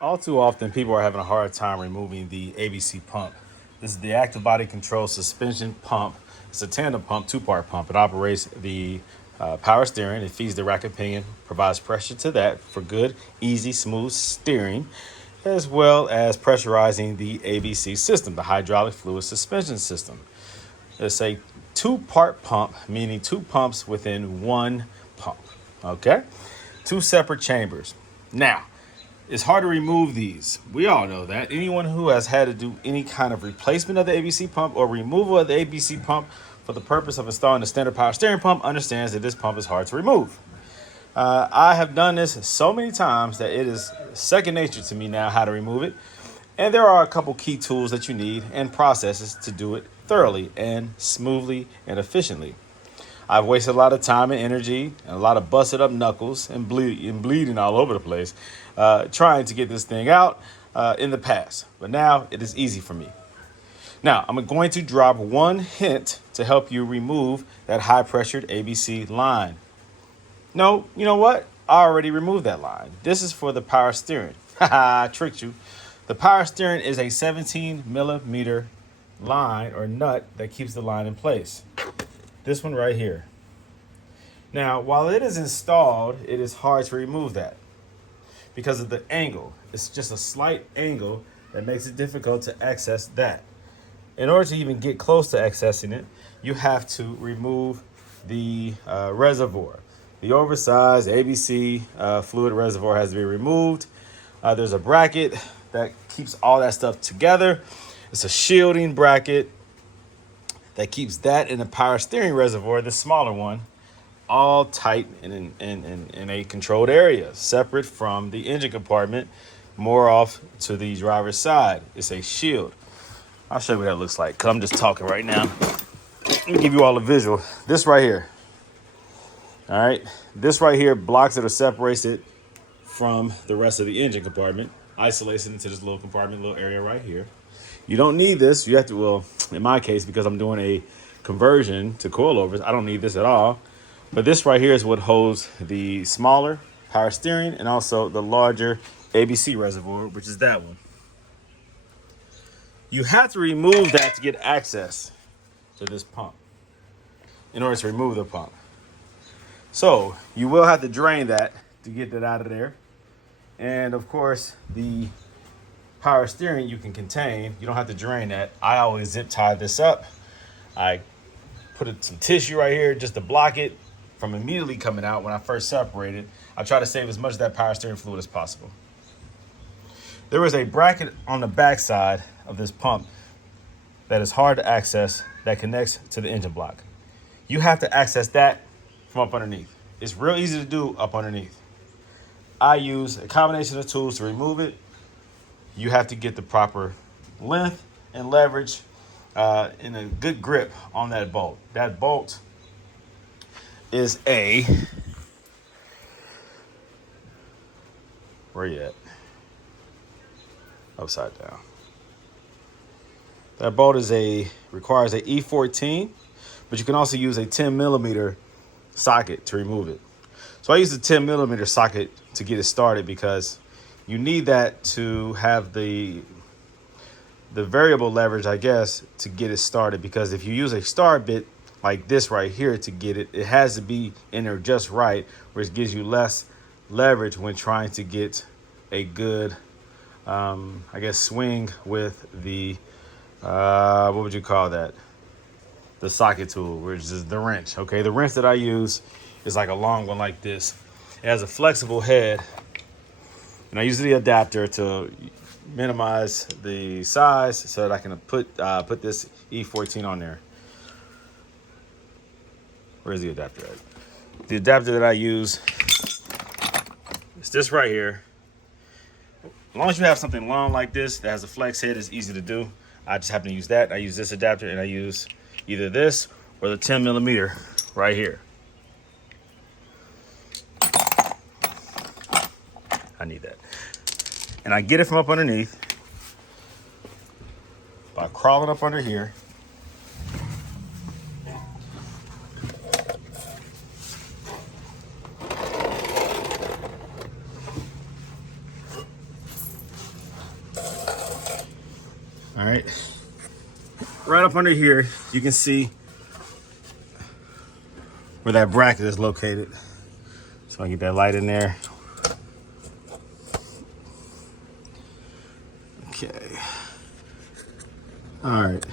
All too often, people are having a hard time removing the ABC pump. This is the active body control suspension pump. It's a tandem pump, two-part pump. It operates the power steering. It feeds the racket pinion, provides pressure to that for good, easy, smooth steering, as well as pressurizing the ABC system, the hydraulic fluid suspension system. It's a two-part pump, meaning two pumps within one pump, okay? Two separate chambers. Now, it's hard to remove these. We all know that. Anyone who has had to do any kind of replacement of the ABC pump or removal of the ABC pump for the purpose of installing the standard power steering pump understands that this pump is hard to remove. I have done this so many times that it is second nature to me now how to remove it. And there are a couple key tools that you need and processes to do it thoroughly and smoothly and efficiently. I've wasted a lot of time and energy and a lot of busted up knuckles and bleeding all over the place trying to get this thing out in the past. But now it is easy for me. Now, I'm going to drop one hint to help you remove that high-pressured ABC line. No, you know what? I already removed that line. This is for the power steering. Haha, I tricked you. The power steering is a 17 millimeter line or nut that keeps the line in place. This one right here. Now, while it is installed, it is hard to remove that because of the angle. It's just a slight angle that makes it difficult to access that. In order to even get close to accessing it, you have to remove the reservoir. The oversized ABC fluid reservoir has to be removed. There's a bracket that keeps all that stuff together. It's a shielding bracket that keeps that in the power steering reservoir, the smaller one, all tight in a controlled area, separate from the engine compartment, more off to the driver's side. It's a shield. I'll show you what that looks like, because I'm just talking right now. Let me give you all a visual. This right here. All right. This right here blocks it or separates it from the rest of the engine compartment, isolates it into this little compartment, little area right here. You don't need this. You have to, well, in my case, because I'm doing a conversion to coilovers, I don't need this at all. But this right here is what holds the smaller power steering and also the larger ABC reservoir, which is that one. You have to remove that to get access to this pump in order to remove the pump. So you will have to drain that to get that out of there. And of course, the power steering you can contain. You don't have to drain that. I always zip tie this up. I put some tissue right here just to block it from immediately coming out when I first separate it. I try to save as much of that power steering fluid as possible. There is a bracket on the backside of this pump that is hard to access that connects to the engine block. You have to access that from up underneath. It's real easy to do up underneath. I use a combination of tools to remove it. You have to get the proper length and leverage and a good grip on that bolt. That bolt is a, where you at? Upside down. That bolt requires a E14, but you can also use a 10 millimeter socket to remove it. So I use the 10 millimeter socket to get it started because you need that to have the variable leverage, I guess, to get it started. Because if you use a star bit like this right here to get it, it has to be in there just right, which gives you less leverage when trying to get a good, I guess, swing with the, what would you call that? The socket tool, which is the wrench. Okay, the wrench that I use is like a long one like this. It has a flexible head, and I use the adapter to minimize the size so that I can put this E14 on there. Where's the adapter at? The adapter that I use is this right here. As long as you have something long like this that has a flex head, it's easy to do. I just happen to use that. I use this adapter, and I use either this or the 10 millimeter right here. I need that. And I get it from up underneath by crawling up under here right. Right up under here, you can see where that bracket is located. So I get that light in there. Okay. All right.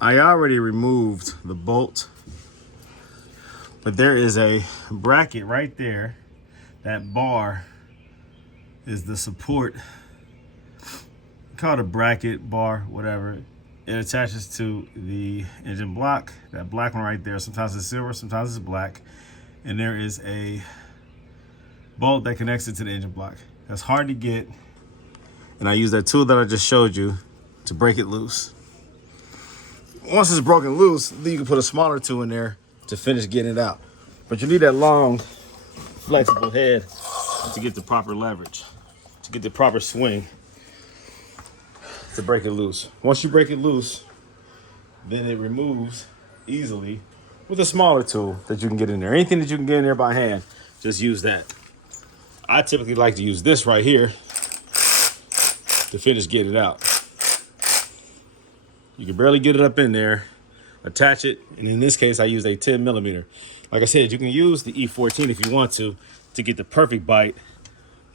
I already removed the bolt, but there is a bracket right there. That bar is the support. Call it a bracket, bar, whatever. It attaches to the engine block, that black one right there. Sometimes it's silver, sometimes it's black. And there is a bolt that connects it to the engine block. That's hard to get. And I use that tool that I just showed you to break it loose. Once it's broken loose, then you can put a smaller tool in there to finish getting it out. But you need that long, flexible head to get the proper leverage, to get the proper swing to break it loose. Once you break it loose, then it removes easily with a smaller tool that you can get in there. Anything that you can get in there by hand, just use that. I typically like to use this right here to finish getting it out. You can barely get it up in there, attach it, and in this case, I use a 10 millimeter. Like I said, you can use the E14 if you want to get the perfect bite,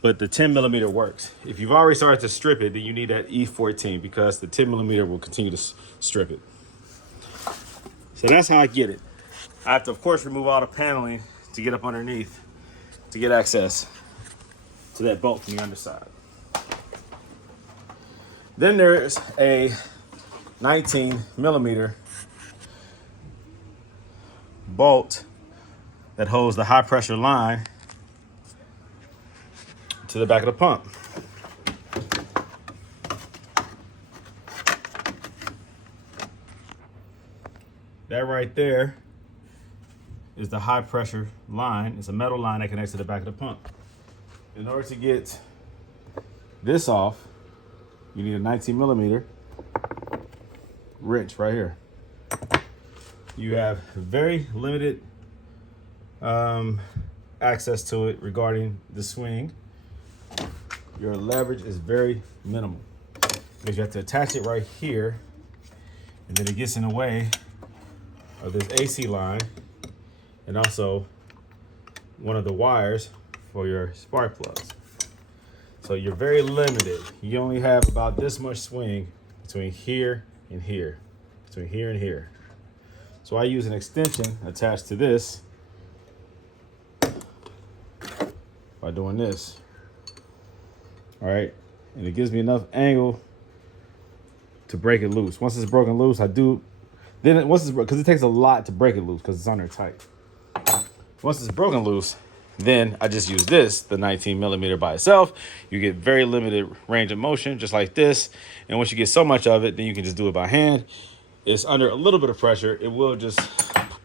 but the 10 millimeter works. If you've already started to strip it, then you need that E14 because the 10 millimeter will continue to strip it. So that's how I get it. I have to, of course, remove all the paneling to get up underneath to get access to that bolt from the underside. Then there's a 19 millimeter bolt that holds the high pressure line to the back of the pump. That right there is the high pressure line. It's a metal line that connects to the back of the pump. In order to get this off, you need a 19 millimeter wrench right here. You have very limited access to it regarding the swing. Your leverage is very minimal because you have to attach it right here, and then it gets in the way of this AC line and also one of the wires for your spark plugs. So you're very limited. You only have about this much swing between here and here, between here and here. So I use an extension attached to this by doing this. All right, and it gives me enough angle to break it loose. Once it's broken loose, because it takes a lot to break it loose because it's on there tight. Once it's broken loose, then I just use this, the 19 millimeter by itself. You get very limited range of motion, just like this. And once you get so much of it, then you can just do it by hand. It's under a little bit of pressure. It will just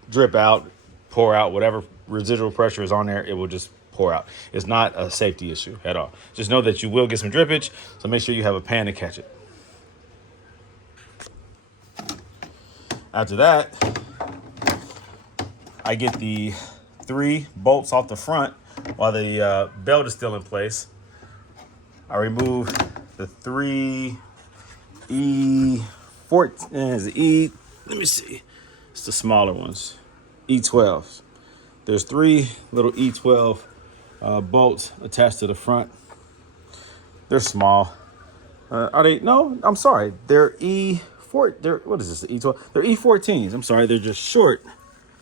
drip out, pour out, whatever residual pressure is on there, it will just pour out. It's not a safety issue at all. Just know that you will get some drippage, so make sure you have a pan to catch it. After that, I get the 3 bolts off the front while the belt is still in place. I remove the 3 E14, let me see, it's the smaller ones, E12s. There's 3 little E12 bolts attached to the front. They're small. Are they? No, I'm sorry. They're what is this? E12? They're E14s. I'm sorry. They're just short.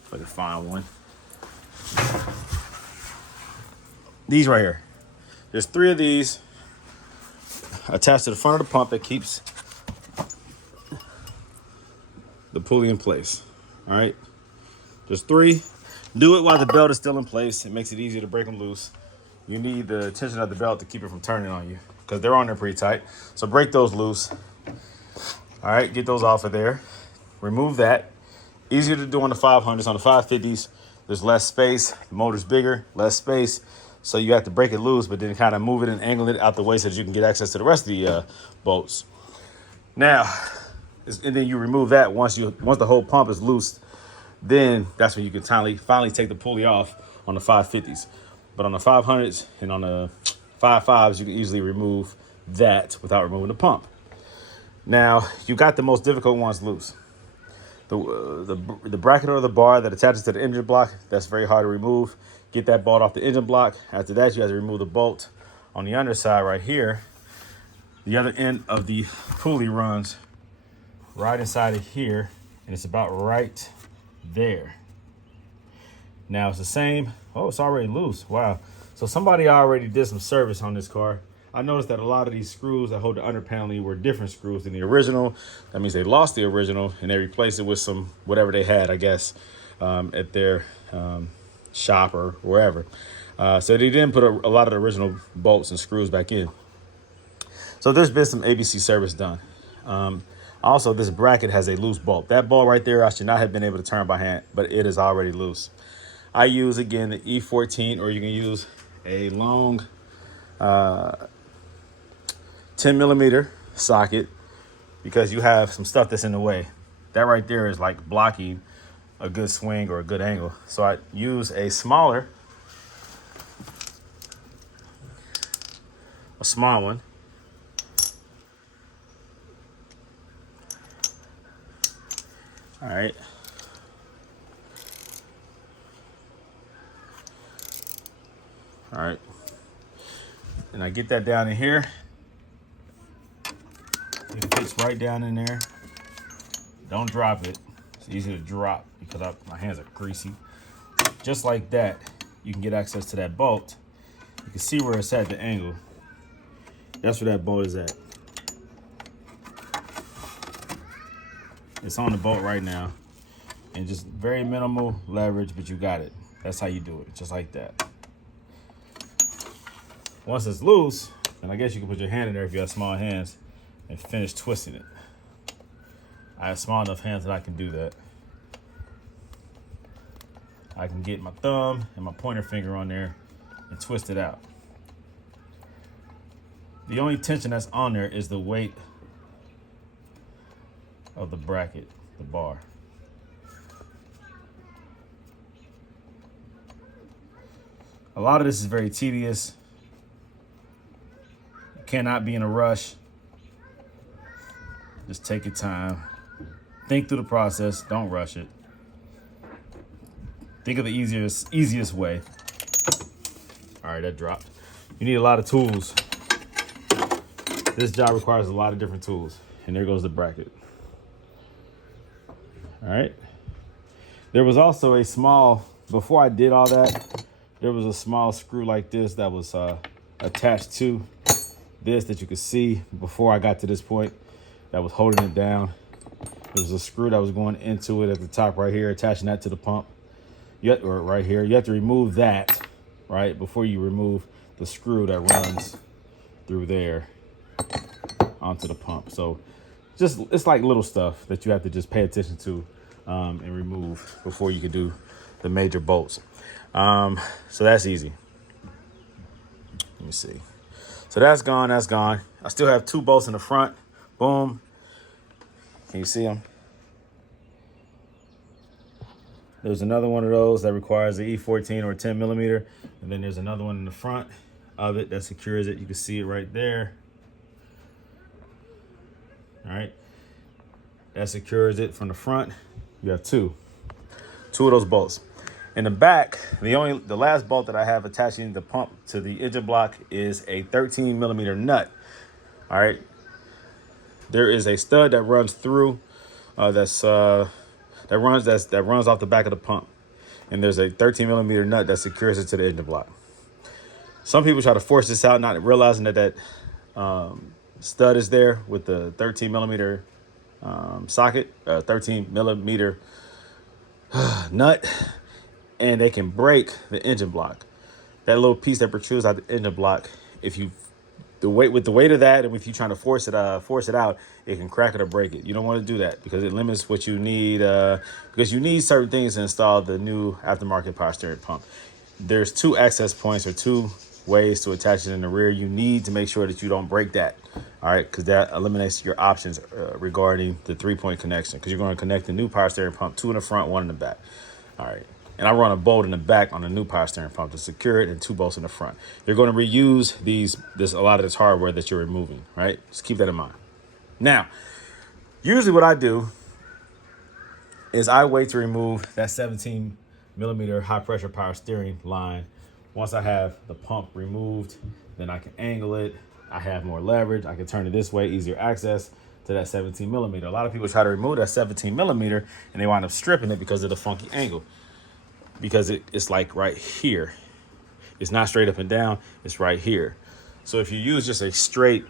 If I can find one. These right here. There's 3 of these attached to the front of the pump that keeps the pulley in place. All right. There's 3. Do it while the belt is still in place. It makes it easier to break them loose. You need the tension of the belt to keep it from turning on you because they're on there pretty tight. So break those loose. All right, get those off of there. Remove that. Easier to do on the 500s. On the 550s, there's less space. The motor's bigger, less space. So you have to break it loose, but then kind of move it and angle it out the way so that you can get access to the rest of the bolts. Now, and then you remove that once the whole pump is loose. Then that's when you can finally take the pulley off on the 550s. But on the 500s and on the 55s, you can easily remove that without removing the pump. Now, you got the most difficult ones loose. The bracket or the bar that attaches to the engine block, that's very hard to remove. Get that bolt off the engine block. After that, you have to remove the bolt on the underside right here. The other end of the pulley runs right inside of here, and it's about right there. Now it's the same. Oh, it's already loose. Wow. So somebody already did some service on this car. I noticed that a lot of these screws that hold the under paneling were different screws than the original. That means they lost the original and they replaced it with some whatever they had, I guess, at their shop or wherever. So they didn't put a lot of the original bolts and screws back in. So there's been some ABC service done. Also, this bracket has a loose bolt. That bolt right there, I should not have been able to turn by hand, but it is already loose. I use, again, the E14, or you can use a long 10 millimeter socket because you have some stuff that's in the way. That right there is like blocking a good swing or a good angle. So I use a small one. All right. All right. And I get that down in here. It fits right down in there. Don't drop it. It's easy to drop because my hands are greasy. Just like that, you can get access to that bolt. You can see where it's at, the angle. That's where that bolt is at. It's on the bolt right now. And just very minimal leverage, but you got it. That's how you do it, just like that. Once it's loose, and I guess you can put your hand in there if you have small hands and finish twisting it. I have small enough hands that I can do that. I can get my thumb and my pointer finger on there and twist it out. The only tension that's on there is the weight of the bracket, the bar. A lot of this is very tedious. You cannot be in a rush. Just take your time. Think through the process. Don't rush it. Think of the easiest way. All right, that dropped. You need a lot of tools. This job requires a lot of different tools. And there goes the bracket. All right. There was also a small, before I did all that, there was a small screw like this that was attached to this that you could see before I got to this point that was holding it down. There was a screw that was going into it at the top right here, attaching that to the pump. Or right here. You have to remove that, right, before you remove the screw that runs through there onto the pump. So just, it's like little stuff that you have to just pay attention to and remove before you can do the major bolts. So that's easy. Let me see. So that's gone, that's gone. I still have two bolts in the front. Boom. Can you see them? There's another one of those that requires the E14 or 10 millimeter. And then there's another one in the front of it that secures it. You can see it right there. All right. That secures it from the front. You have two of those bolts. In the back, the last bolt that I have attaching the pump to the engine block is a 13 millimeter nut. All right. There is a stud that runs through that runs off the back of the pump. And there's a 13 millimeter nut that secures it to the engine block. Some people try to force this out, not realizing that stud is there with the 13 millimeter socket, 13 millimeter nut, and they can break the engine block. That little piece that protrudes out the engine block, the weight of that, and if you're trying to force it out, it can crack it or break it. You don't want to do that because it limits what you need. Because you need certain things to install the new aftermarket power steering pump. There's two access points or two ways to attach it in the rear. You need to make sure that you don't break that. All right, because that eliminates your options regarding the 3-point connection, because you're going to connect the new power steering pump, 2 in the front, 1 in the back. All right. And I run a bolt in the back on the new power steering pump to secure it, and 2 bolts in the front. You're going to reuse a lot of this hardware that you're removing, right? Just keep that in mind. Now, usually what I do is I wait to remove that 17 millimeter high pressure power steering line. Once I have the pump removed, then I can angle it. I have more leverage. I can turn it this way, easier access to that 17 millimeter. A lot of people try to remove that 17 millimeter and they wind up stripping it because of the funky angle. Because it's like right here. It's not straight up and down, it's right here. So if you use just a straight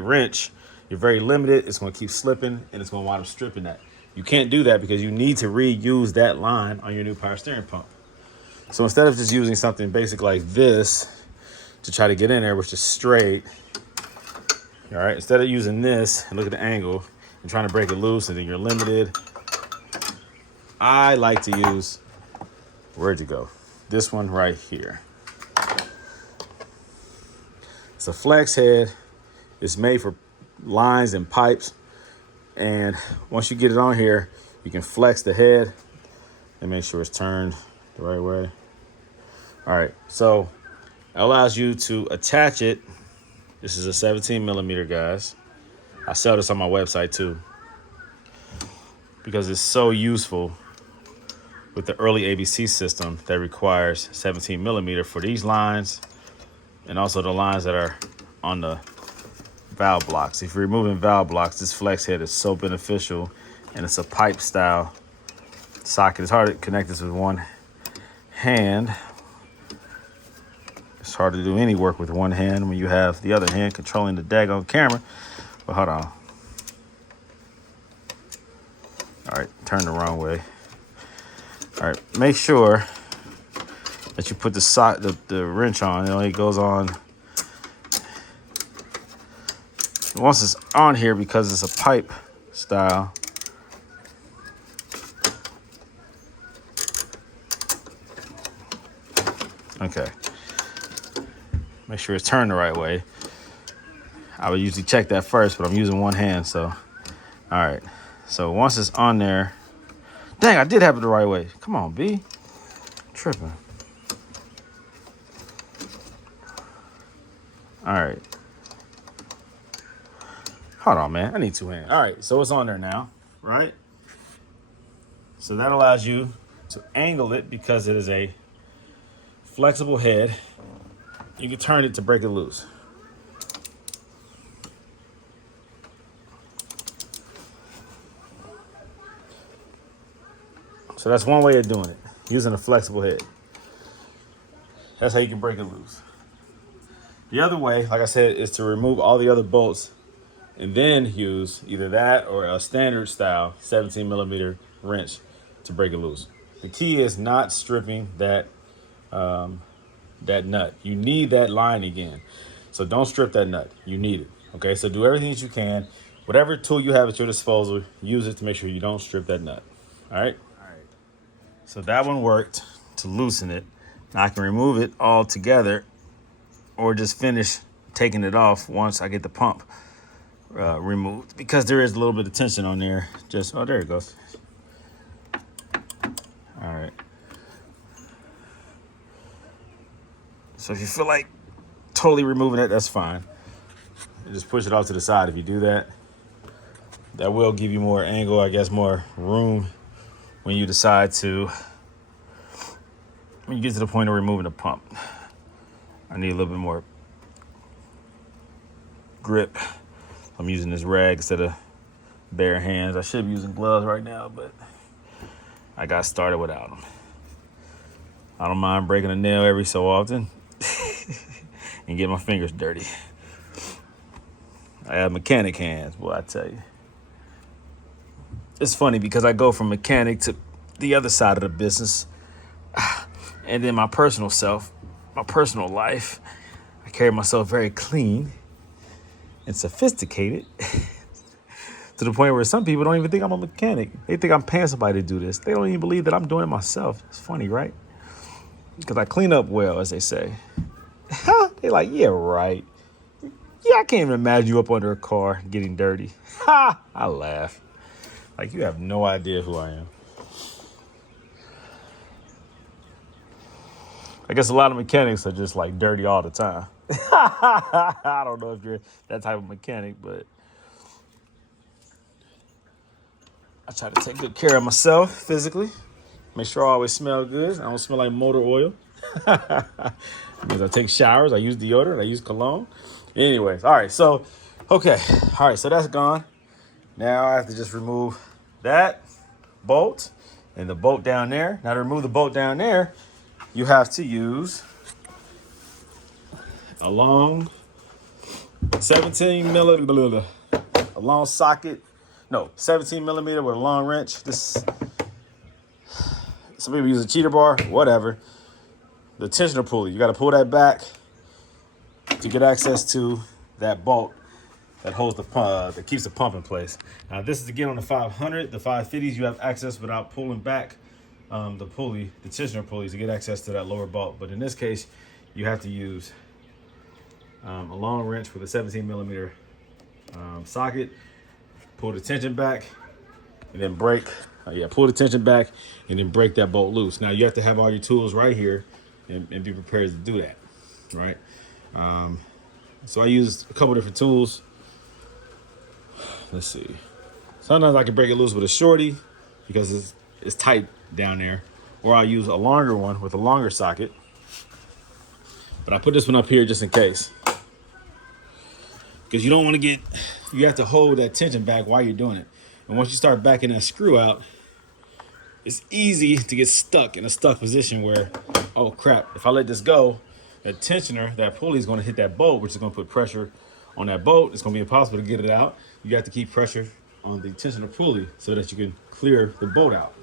wrench, you're very limited. It's going to keep slipping and it's going to wind up stripping that. You can't do that because you need to reuse that line on your new power steering pump. So instead of just using something basic like this to try to get in there, which is straight, all right, instead of using this and look at the angle and trying to break it loose and then you're limited, I like to use, where'd you go? This one right here. It's a flex head. It's made for lines and pipes. And once you get it on here, you can flex the head and make sure it's turned the right way. All right, so it allows you to attach it. This is a 17 millimeter, guys. I sell this on my website too, because it's so useful with the early ABC system that requires 17 millimeter for these lines and also the lines that are on the valve blocks. If you're removing valve blocks, this flex head is so beneficial, and it's a pipe style socket. It's hard to connect this with one hand. It's hard to do any work with one hand when you have the other hand controlling the daggone camera. But hold on. All right, turn the wrong way. All right, make sure that you put the wrench on. It only goes on once it's on here because it's a pipe style. Okay. Make sure it's turned the right way. I would usually check that first, but I'm using one hand, so. All right. So once it's on there, dang, I did have it the right way. Come on, B. Tripping. All right. Hold on, man. I need 2 hands. All right, so it's on there now, right? So that allows you to angle it because it is a flexible head. You can turn it to break it loose. So that's one way of doing it, using a flexible head. That's how you can break it loose. The other way, like I said, is to remove all the other bolts and then use either that or a standard style 17 millimeter wrench to break it loose. The key is not stripping that nut. You need that line again. So don't strip that nut. You need it. Okay, so do everything that you can. Whatever tool you have at your disposal, use it to make sure you don't strip that nut. All right? So that one worked to loosen it. Now I can remove it all together or just finish taking it off once I get the pump removed, because there is a little bit of tension on there. Oh, there it goes. All right. So if you feel like totally removing it, that's fine. You just push it off to the side. If you do that, that will give you more angle, I guess, more room when you decide to, when you get to the point of removing the pump. I need a little bit more grip. I'm using this rag instead of bare hands. I should be using gloves right now, but I got started without them. I don't mind breaking a nail every so often and get my fingers dirty. I have mechanic hands, boy, I tell you. It's funny because I go from mechanic to the other side of the business, and then my personal self, my personal life, I carry myself very clean and sophisticated to the point where some people don't even think I'm a mechanic. They think I'm paying somebody to do this. They don't even believe that I'm doing it myself. It's funny, right? Because I clean up well, as they say. They're like, yeah, right. Yeah, I can't even imagine you up under a car getting dirty. Ha! I laugh. Like, you have no idea who I am. I guess a lot of mechanics are just like dirty all the time. I don't know if you're that type of mechanic, but I try to take good care of myself physically. Make sure I always smell good. I don't smell like motor oil. Because I take showers, I use deodorant, I use cologne. Anyways, all right, so, okay. All right, so that's gone. Now I have to just remove that bolt and the bolt down there. Now to remove the bolt down there, you have to use a long 17 millimeter, a long socket. No, 17 millimeter with a long wrench. This, some people use a cheater bar, whatever. The tensioner pulley, you got to pull that back to get access to that bolt that holds the pump, that keeps the pump in place. Now this is again on the 500, the 550s. You have access without pulling back the pulley, the tensioner pulleys, to get access to that lower bolt. But in this case, you have to use a long wrench with a 17 millimeter socket. Pull the tension back, and then break. Pull the tension back, and then break that bolt loose. Now you have to have all your tools right here, and be prepared to do that, right? So I used a couple different tools. Let's see. Sometimes I can break it loose with a shorty because it's tight down there, or I'll use a longer one with a longer socket. But I put this one up here just in case, because you don't want to get, you have to hold that tension back while you're doing it. And once you start backing that screw out, it's easy to get stuck in a stuck position where, oh crap, if I let this go, that tensioner, that pulley is going to hit that bolt, which is going to put pressure on that bolt. It's going to be impossible to get it out. You have to keep pressure on the tensioner pulley so that you can clear the bolt out.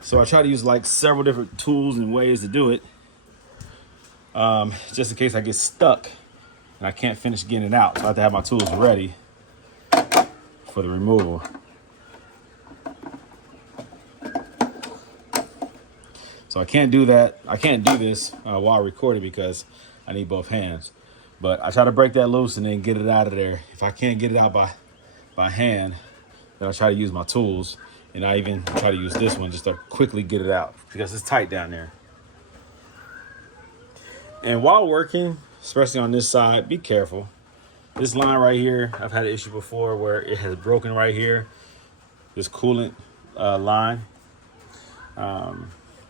So I try to use like several different tools and ways to do it, just in case I get stuck and I can't finish getting it out. So I have to have my tools ready for the removal. So I can't do that. I can't do this while recording because I need both hands. But I try to break that loose and then get it out of there. If I can't get it out by hand, then I try to use my tools. And I even try to use this one just to quickly get it out because it's tight down there. And while working, especially on this side, be careful. This line right here, I've had an issue before where it has broken right here. This coolant line.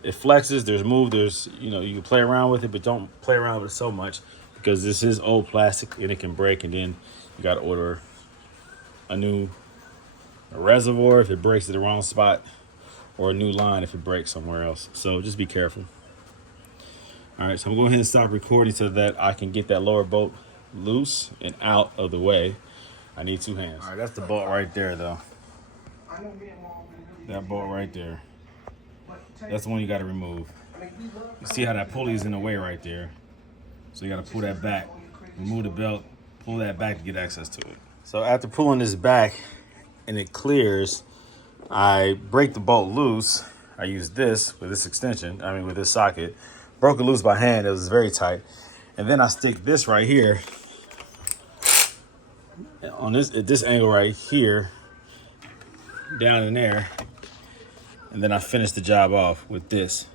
It flexes, there's move, there's, you can play around with it, but don't play around with it so much because this is old plastic and it can break, and then you got to order a new reservoir if it breaks at the wrong spot, or a new line if it breaks somewhere else. So just be careful. All right, so I'm going to go ahead and stop recording so that I can get that lower bolt loose and out of the way. I need two hands. All right, that's the bolt right there, though. That bolt right there. That's the one you got to remove. You see how that pulley is in the way right there. So you got to pull that back, remove the belt, pull that back to get access to it. So after pulling this back and it clears, I break the bolt loose. I use this with this extension, with this socket. Broke it loose by hand, it was very tight. And then I stick this right here on this, at this angle right here, down in there. And then I finish the job off with this,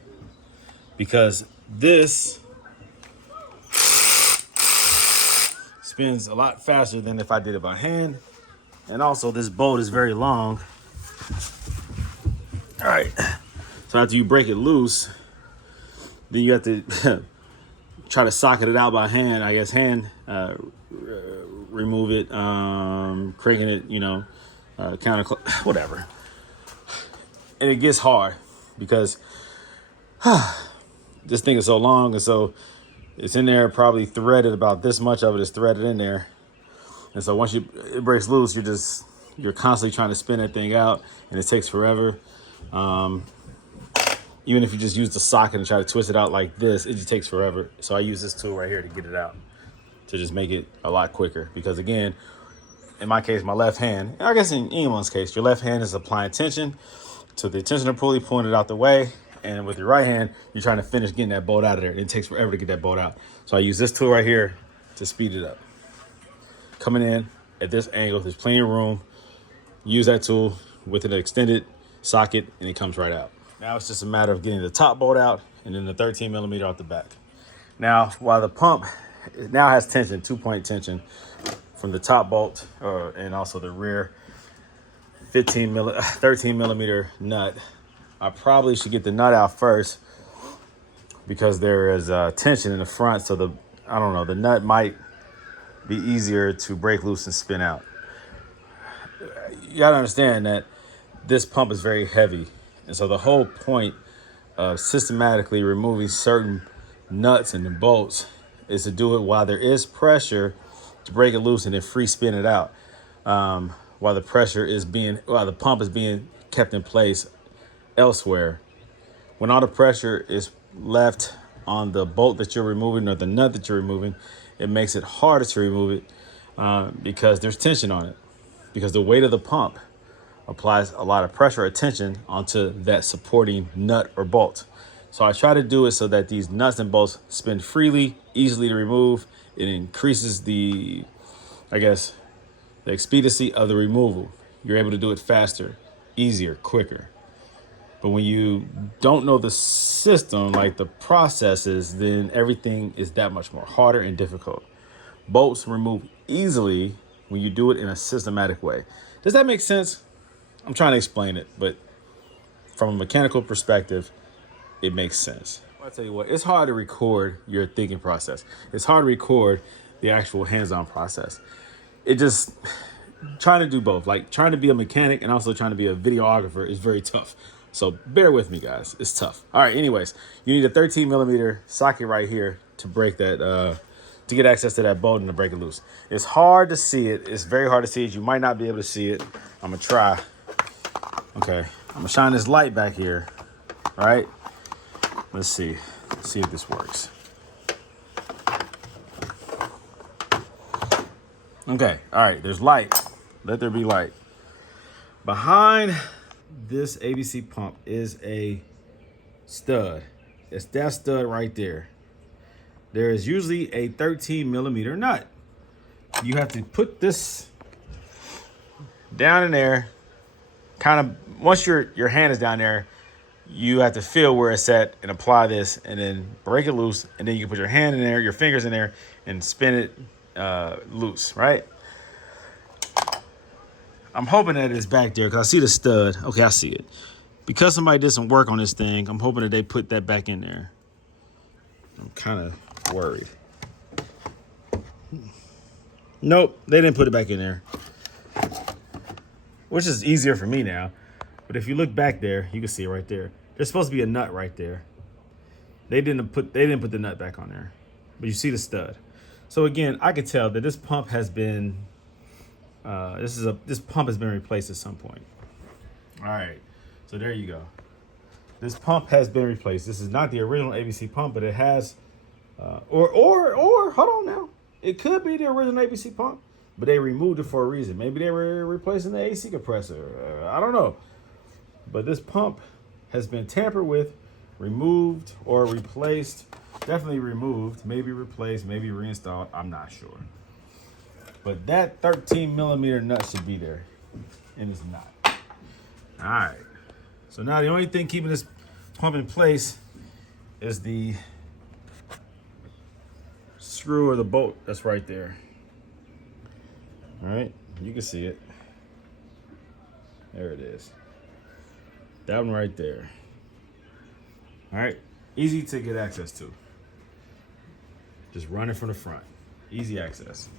because this spins a lot faster than if I did it by hand. And also this bolt is very long. All right, so after you break it loose, then you have to try to socket it out by hand, remove it, cranking it, counter, whatever. And it gets hard because this thing is so long, and so it's in there probably threaded. About this much of it is threaded in there. And so once it breaks loose, you're constantly trying to spin that thing out, and it takes forever. Even if you just use the socket and try to twist it out like this, it just takes forever. So I use this tool right here to get it out, to just make it a lot quicker. Because again, in my case, my left hand, and I guess in anyone's case, your left hand is applying tension to the tensioner pulley, pulling it out the way, and with your right hand, you're trying to finish getting that bolt out of there. It takes forever to get that bolt out. So I use this tool right here to speed it up. Coming in at this angle, there's plenty of room. Use that tool with an extended socket and it comes right out. Now it's just a matter of getting the top bolt out and then the 13 millimeter off the back. Now, while the pump now has tension, 2-point tension from the top bolt and also the rear 13 millimeter nut, I probably should get the nut out first because there is tension in the front. So the nut might be easier to break loose and spin out. You gotta understand that this pump is very heavy. And so the whole point of systematically removing certain nuts and the bolts is to do it while there is pressure to break it loose and then free spin it out. While the pump is being kept in place elsewhere. When all the pressure is left on the bolt that you're removing or the nut that you're removing, it makes it harder to remove it because there's tension on it. Because the weight of the pump applies a lot of pressure or tension onto that supporting nut or bolt. So I try to do it so that these nuts and bolts spin freely, easily to remove. It increases the expediency of the removal. You're able to do it faster, easier, quicker. But when you don't know the system, like the processes, then everything is that much more harder and difficult. Bolts remove easily when you do it in a systematic way. Does that make sense? I'm trying to explain it, but from a mechanical perspective, it makes sense. I'll tell you what, it's hard to record your thinking process. It's hard to record the actual hands-on process. Trying to do both, like trying to be a mechanic and also trying to be a videographer is very tough. So bear with me, guys. It's tough. All right, anyways, you need a 13 millimeter socket right here to break that, to get access to that bolt and to break it loose. It's hard to see it. It's very hard to see it. You might not be able to see it. I'm gonna try. Okay, I'm gonna shine this light back here. All right, let's see. Let's see if this works. Okay, all right, there's light. Let there be light. Behind this ABC pump is a stud. It's that stud right there. There is usually a 13 millimeter nut. You have to put this down in there. Kind of, once your hand is down there, you have to feel where it's at and apply this and then break it loose. And then you can put your hand in there, your fingers in there and spin it loose, right? I'm hoping that it's back there because I see the stud. Okay, I see it. Because somebody did some work on this thing, I'm hoping that they put that back in there. I'm kind of worried. Nope, they didn't put it back in there. Which is easier for me now. But if you look back there, you can see it right there. There's supposed to be a nut right there. They didn't put the nut back on there. But you see the stud. So again, I could tell that this pump has been this pump has been replaced at some point. All right, so there you go. This pump has been replaced. This is not the original ABC pump, but it has, or hold on now. It could be the original ABC pump, but they removed it for a reason. Maybe they were replacing the AC compressor. I don't know. But this pump has been tampered with, removed, or replaced. Definitely removed, maybe replaced, maybe reinstalled. I'm not sure. But that 13 millimeter nut should be there, and it's not. All right. So now the only thing keeping this pump in place is the screw or the bolt that's right there. All right, you can see it. There it is. That one right there. All right, easy to get access to. Just run it from the front. Easy access.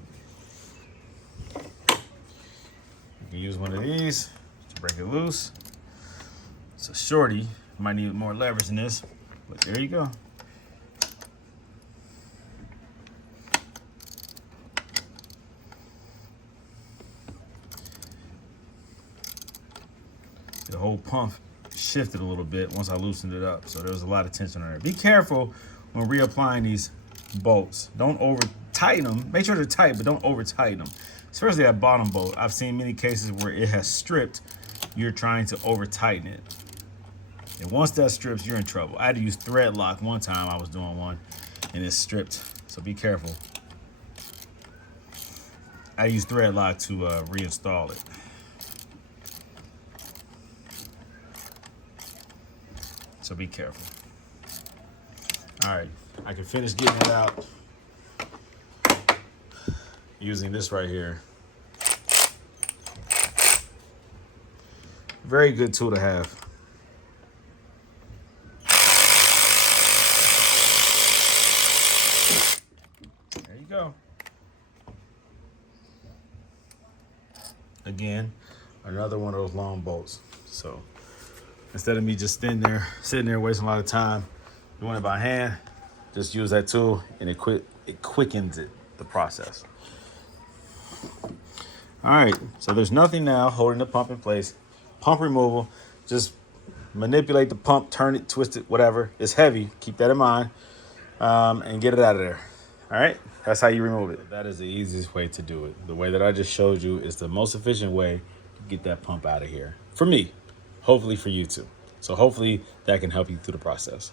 You can use one of these to break it loose. It's a shorty. You might need more leverage than this, but there you go. The whole pump shifted a little bit once I loosened it up, so there was a lot of tension on there. Be careful when reapplying these bolts. Don't over tighten them. Make sure they're tight, but don't over tighten them. Especially that bottom bolt. I've seen many cases where it has stripped. You're trying to over tighten it. And once that strips, you're in trouble. I had to use thread lock one time. I was doing one and it stripped. So be careful. I use thread lock to reinstall it. So be careful. All right, I can finish getting it out using this right here. Very good tool to have. There you go. Again, another one of those long bolts. So instead of me just sitting there wasting a lot of time doing it by hand, just use that tool and it quickens the process. All right, so there's nothing now holding the pump in place. Pump removal, just manipulate the pump, turn it, twist it, whatever. It's heavy, keep that in mind, and get it out of there. All right, that's how you remove it. That is the easiest way to do it. The way that I just showed you is the most efficient way to get that pump out of here. For me, hopefully for you too. So hopefully that can help you through the process.